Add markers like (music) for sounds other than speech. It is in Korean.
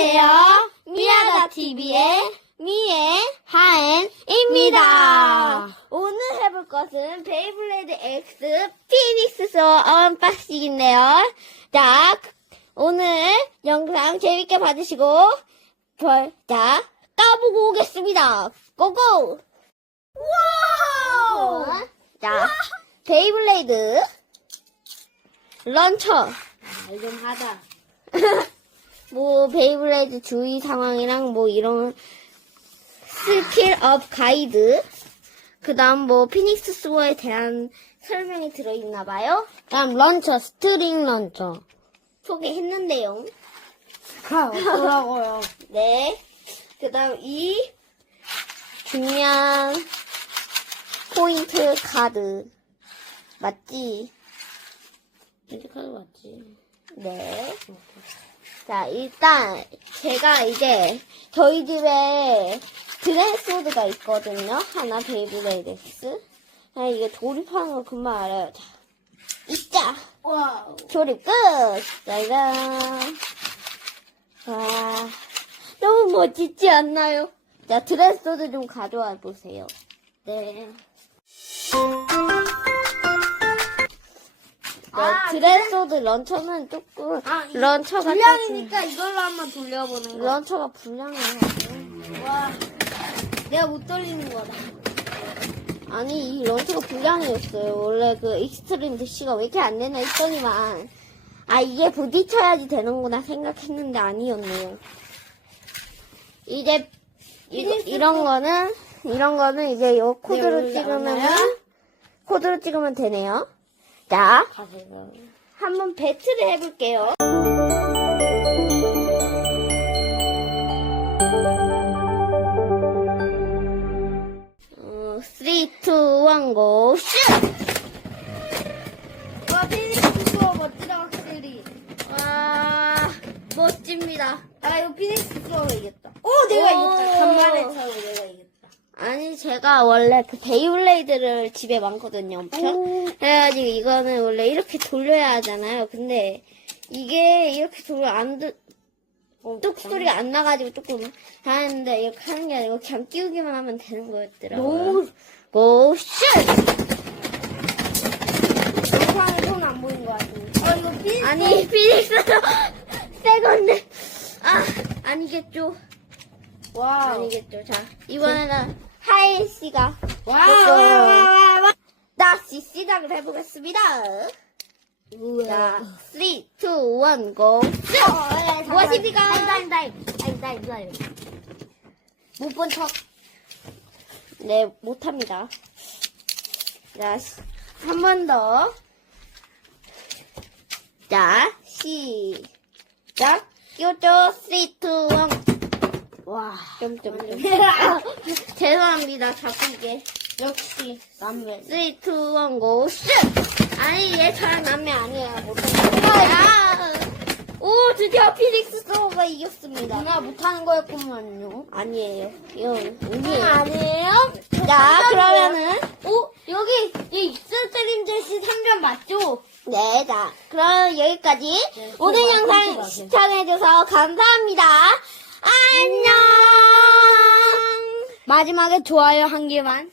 안녕하세요. 미아다 TV의 미의 하엔입니다. 오늘 해볼 것은 베이블레이드 X 피닉스 소 언박싱인데요. 자, 오늘 영상 재밌게 봐주시고, 벌, 자, 까보고 오겠습니다. 고고! 와! 자, 베이블레이드 런처. 아, 좀 하자. (laughs) 뭐 베이블레이드 주의 상황이랑 뭐 이런 스킬 업 가이드 그 다음 뭐 피닉스 스워에 대한 설명이 들어있나 봐요. 다음 런처, 스트링 런처. 소개했는데요. 아, 어쩌라고요. (laughs) 네. 그 다음 이 중요한 포인트 카드 맞지? 이제 카드 맞지? 네. 자, 일단 제가 이제 저희 집에 드레스소드가 있거든요. 하나 베이블레이드 X. 아, 이게 조립하는 거 금방 알아요. 자, 있자. 조립 끝! 짜잔. 와, 너무 멋지지 않나요? 자, 드레스소드 좀 가져와 보세요. 네. 네, 아, 드레스소드 런처는 조금 아, 이 런처가 불량이니까 이걸로 한번 돌려보는 거. 런처가 불량해요. 와. 내가 못 돌리는 거다. 아니 이 런처가 불량이었어요. 원래 그 익스트림 대시가 왜 이렇게 안 되나 했더니만 아 이게 부딪혀야지 되는구나 생각했는데 아니었네요. 이제 이거, 이런 거는 이런 거는 이제 요 코드로 원래 찍으면? 코드로 찍으면 되네요. 자 가세요. 한번 배틀을 해볼게요. 어, 3, 2, 1, 고, 슛! 와, 피닉스 수어 멋지다, 확실히. 와, 멋집니다. 아, 이거 피닉스 수어가 이겼다. 오, 내가 오. 이겼다. 간만에 차고 내가 이겼다. 아니, 제가 원래 그 베이블레이드를 집에 많거든요, 엄청. 그래가지고 이거는 원래 이렇게 돌려야 하잖아요. 근데 이게 이렇게 돌려 안, 들- 뚝 소리가 안 나가지고 조금 하는데 이렇게 하는 게 아니고 그냥 끼우기만 하면 되는 거였더라고요. 너무, 고, 슛! 영상에 손안 보인 거 같은데. 어, 이거 피닉스. 아니, 피닉스 (laughs) 새 건데. 아, 아니겠죠. 와. 아니겠죠. 자, 이번에는 하일 씨가 와, 와, 와, 와, 와. 다시 시작을 해보겠습니다. 우와. 자, 3, 2, 1, 고! 슛! 무엇입니까? 타임, 타임, 타임, 타임. 못본 척. 네, 못합니다. 자, 한 번 더. 자, 시작. 끼웠죠? 3, 2, 1. 와. 점점점. (laughs) 죄송합니다, 자꾸 이게. 역시, 남매. 3, 2, 1, 고, 슛! 아니, 얘 저랑 남매 아니에요. 못합니다. 오, 드디어 피닉스 서버가 이겼습니다. 누나 못하는 거였구만요. 아니에요. 이건 응, 운이에요. 아니에요? 자, 그러면은, 오, 여기, 이 익스트림 제시 3점 맞죠? 네, 자, 그럼 여기까지 네, 오늘 또 영상. 시청해줘서 감사합니다. 안녕! 마지막에 좋아요 한 개만.